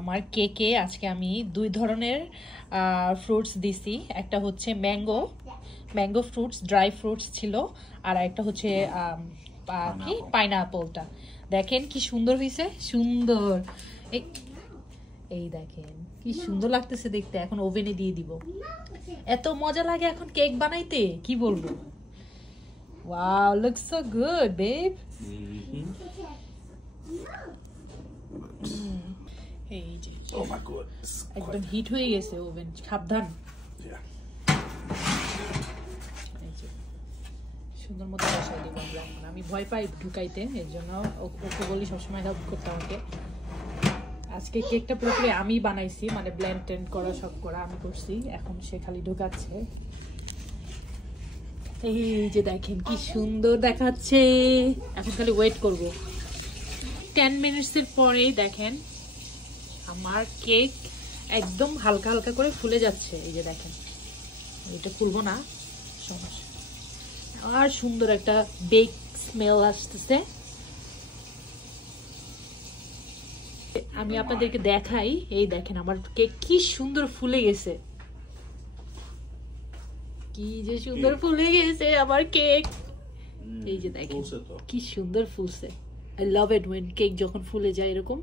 আমার কেকে আজকে আমি দুই ধরনের ফ্রুটস দিছি, একটা হচ্ছে ম্যাঙ্গো ফ্রুটস, ড্রাই ফ্রুটস ছিল, আর একটা হচ্ছে কি পাইনাপলটা। দেখেন কি সুন্দর হয়েছে, সুন্দর। এই দেখেন কি সুন্দর লাগতেছে দেখতে। এখন ওভেনে দিয়ে দিব। এত মজা লাগে এখন কেক বানাইতে, কি বলবো। Wow, looks so good, babe. এই যে Oh my goodness. একদম হিট হয়ে গেছে ওভেন, সাবধান। সুন্দর মতো বসাই দিব আমরা। এখন আমি ভয় পাই ঢুকাইতে, এর জন্য ওকে বলি সবসময় হেল্প করতে আমাকে। আজকে কেকটা পুরোপুরি আমি বানাইছি, মানে ব্লেন্ড টেন্ড করা সব করা আমি করছি। এখন সে খালি ঢুকাচ্ছে। এই যে দেখেন কি সুন্দর দেখাচ্ছে। এখন খালি ওয়েট করব 10 মিনিটসের পরেই দেখেন আমার কেক একদম হালকা হালকা করে ফুলে যাচ্ছে। এই যে দেখেন, এটা খুলবো না, সমস্যা। আর সুন্দর একটা বেক স্মেল আসতেছে। আমি আপনাদেরকে দেখাই, এই দেখেন আমার কেক কি সুন্দর ফুলে গেছে, কি যে সুন্দর ফুলে গেছে আমার কেক। এই যে দেখেন কি সুন্দর ফুলছে। I love it when cake যখন ফুলে যায় এরকম।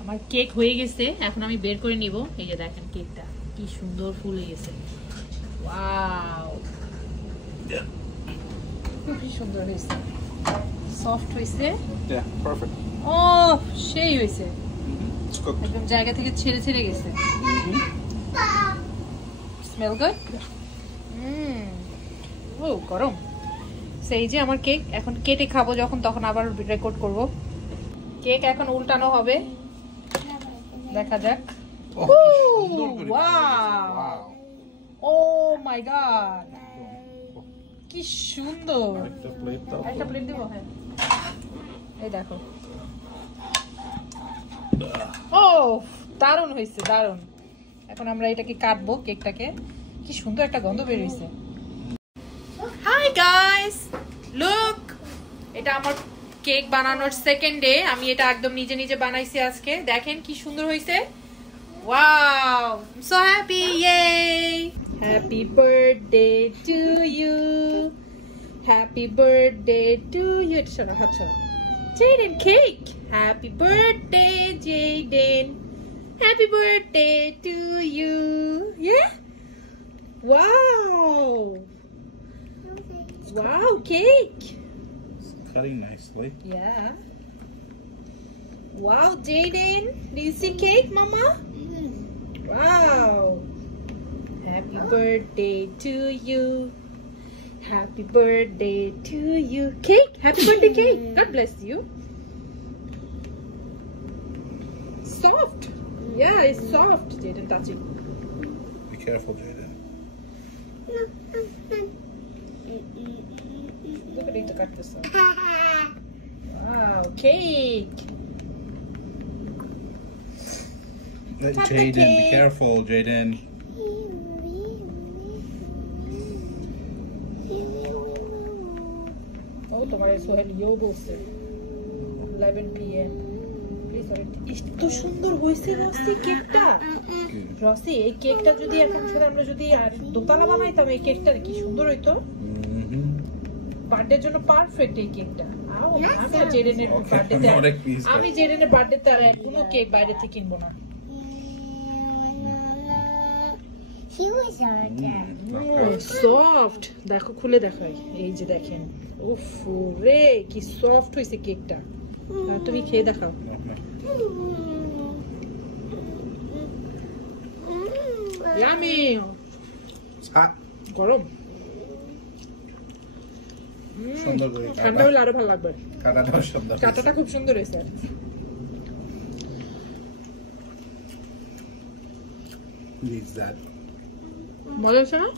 আমার কেক হয়ে গেছে, এখন আমি বের করে নিব। এই যে দেখেন কেকটা কি সুন্দর ফুলে গেছে। ওয়াও, খুবই সুন্দর হয়েছে, সফট হয়েছে। Yeah, perfect. ও সেই হয়েছে, একদম জায়গা থেকে ছেড়ে ছেড়ে গেছে। Smell good. ও গরম। সেই যে আমার কেক এখন কেটে খাবো যখন, তখন আবার রেকর্ড করব। কেক এখন উল্টানো হবে, দেখা যাক। ওয়াও, ও মাই গড, কি সুন্দর। একটা প্লেট দেবো? হ্যাঁ, এই দেখো। ও দারুণ হয়েছে, দারুণ। এখন আমরা এটাকে কাটবো, কেকটাকে। কি সুন্দর একটা গন্ধ বের হয়েছে। হাই গাইস, লুক, এটা আমার কেক বানানোর সেকেন্ড ডে। আমি এটা একদম নিজে নিজে বানাইছি আজকে। দেখেন কি সুন্দর হয়েছে। Wow, I'm so happy, yay! Happy birthday to you. Happy birthday to you. এটা শোনো, হাত শোনো। Jaden cake. Happy birthday, Jaden. Happy birthday to you. Yeah? Wow. Wow, cake. It's cutting nicely. Yeah. Wow, Jaden. Do you see cake, Mama? Wow. Happy birthday to you. Happy birthday to you. Cake. Happy birthday, cake. God bless you. Soft. Yeah, it's soft. Jaden, touch it. Be careful, Jaden. Look at it to cut this off. Wow, cake. Jaden, be careful, Jaden. Oh, tomorrow is Sohel Yobo 11 p.m. এত সুন্দর হয়েছে রসি কেকটা। রসি, এই কেকটা যদি এখন আমরা যদি আর দোতলা বানাইতাম, এই কেকটা কি সুন্দর হইতো। বার্থডের জন্য পারফেক্ট এই কেকটা। আমি জেডেনের বার্থডেতে, আমি জেডেনের বার্থডেতে আর কোনো কেক বাইরে থেকে কিনবো না। সফট, দেখো খুলে দেখাই। এই যে দেখেন, উফ রে কি সফট হয়েছে কেকটা। তুমি খেয়ে দেখাও। ইয়ামি। গরম, ঠান্ডা হলে আরো ভালো লাগবে। কাঁটাটা খুব সুন্দর হয়েছে। মজা হয়েছে না?